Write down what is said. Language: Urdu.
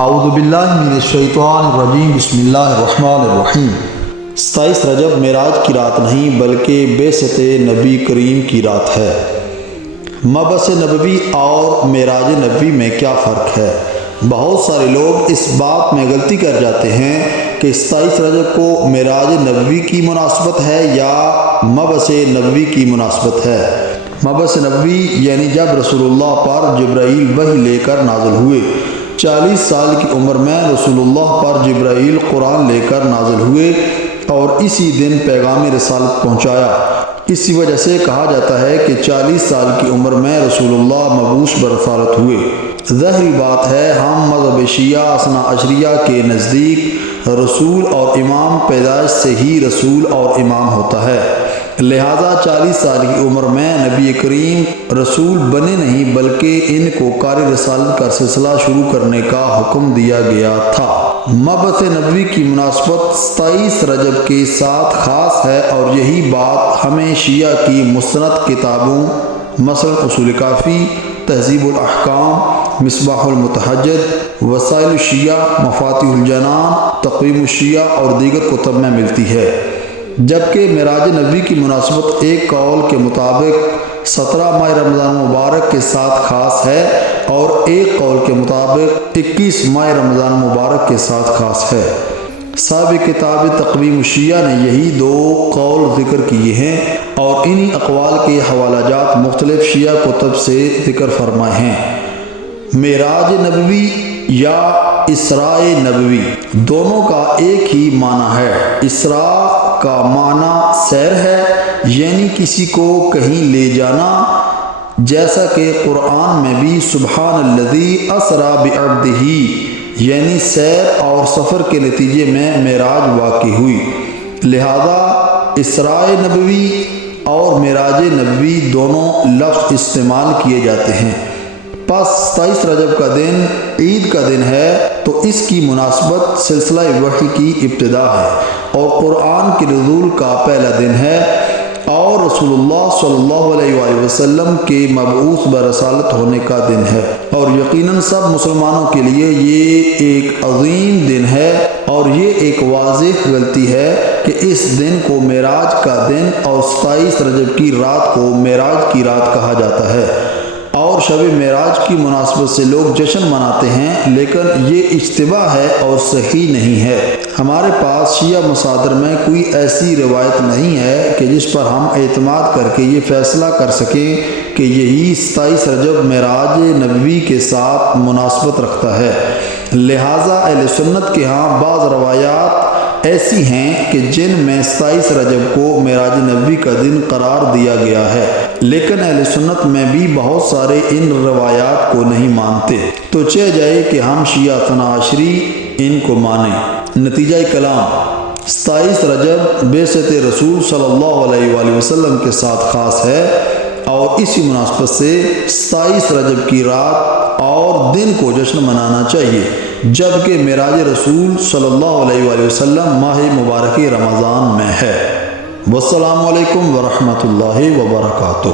اعوذ باللہ من الشیطان الرجیم، بسم اللہ الرحمن الرحیم۔ 27 رجب معراج کی رات نہیں بلکہ بعثت نبی کریم کی رات ہے۔ مبعث نبوی اور معراج نبوی میں کیا فرق ہے؟ بہت سارے لوگ اس بات میں غلطی کر جاتے ہیں کہ 27 رجب کو معراج نبوی کی مناسبت ہے یا مبعث نبوی کی مناسبت ہے۔ مبعث نبوی یعنی جب رسول اللہ پر جبرائیل وحی لے کر نازل ہوئے۔ 40 سال کی عمر میں رسول اللہ پر جبرائیل قرآن لے کر نازل ہوئے اور اسی دن پیغام رسالت پہنچایا۔ اسی وجہ سے کہا جاتا ہے کہ 40 سال کی عمر میں رسول اللہ مبعوث برسالت ہوئے۔ ظاہری بات ہے، ہم مذہب شیعہ اثنا عشریہ کے نزدیک رسول اور امام پیدائش سے ہی رسول اور امام ہوتا ہے، لہذا 40 سال کی عمر میں نبی کریم رسول بنے نہیں بلکہ ان کو کار رسالت کا سلسلہ شروع کرنے کا حکم دیا گیا تھا۔ مبعث نبوی کی مناسبت 27 رجب کے ساتھ خاص ہے اور یہی بات ہمیں شیعہ کی مستند کتابوں مثلا اصول کافی، تہذیب الاحکام، مصباح المتحجد، وسائل الشیعہ، مفاتیح الجنان، تقویم الشیعہ اور دیگر کتب میں ملتی ہے۔ جبکہ معراج نبوی کی مناسبت ایک قول کے مطابق 17 ماہ رمضان مبارک کے ساتھ خاص ہے اور ایک قول کے مطابق 21 ماہ رمضان مبارک کے ساتھ خاص ہے۔ صاحب کتاب تقویم الشیعہ نے یہی دو قول ذکر کیے ہیں اور انہی اقوال کے حوالہ جات مختلف شیعہ کتب سے ذکر فرمائے ہیں۔ معراج نبوی یا اسراء نبوی دونوں کا ایک ہی معنی ہے۔ اسراء کا معنی سیر ہے، یعنی کسی کو کہیں لے جانا، جیسا کہ قرآن میں بھی سبحان الذی اسریٰ بعبدہ یعنی سیر اور سفر کے نتیجے میں معراج واقع ہوئی، لہذا اسراء نبوی اور معراج نبوی دونوں لفظ استعمال کیے جاتے ہیں۔ پس 27 رجب کا دن عید کا دن ہے تو اس کی مناسبت سلسلہ وحی کی ابتدا ہے اور قرآن کے نزول کا پہلا دن ہے اور رسول اللہ صلی اللہ علیہ وآلہ وسلم کے مبعوث برسالت ہونے کا دن ہے، اور یقیناً سب مسلمانوں کے لیے یہ ایک عظیم دن ہے اور یہ ایک واضح غلطی ہے کہ اس دن کو معراج کا دن اور 27 رجب کی رات کو معراج کی رات کہا جاتا ہے اور شب معراج کی مناسبت سے لوگ جشن مناتے ہیں، لیکن یہ اشتباہ ہے اور صحیح نہیں ہے۔ ہمارے پاس شیعہ مصادر میں کوئی ایسی روایت نہیں ہے کہ جس پر ہم اعتماد کر کے یہ فیصلہ کر سکیں کہ یہی 27 رجب معراج نبوی کے ساتھ مناسبت رکھتا ہے، لہٰذا اہل سنت کے ہاں بعض روایات ایسی ہیں کہ جن میں 27 رجب کو معراج نبوی کا دن قرار دیا گیا ہے، لیکن اہل سنت میں بھی بہت سارے ان روایات کو نہیں مانتے، تو چہ جائے کہ ہم شیعہ اثنا عشری ان کو مانیں۔ نتیجہ کلام 27 رجب بعثت رسول صلی اللہ علیہ وآلہ وسلم کے ساتھ خاص ہے اور اسی مناسبت سے 27 رجب کی رات اور دن کو جشن منانا چاہیے، جبکہ معراج رسول صلی اللہ علیہ وآلہ وسلم ماہ مبارک رمضان میں ہے۔ والسلام علیکم ورحمۃ اللہ وبرکاتہ۔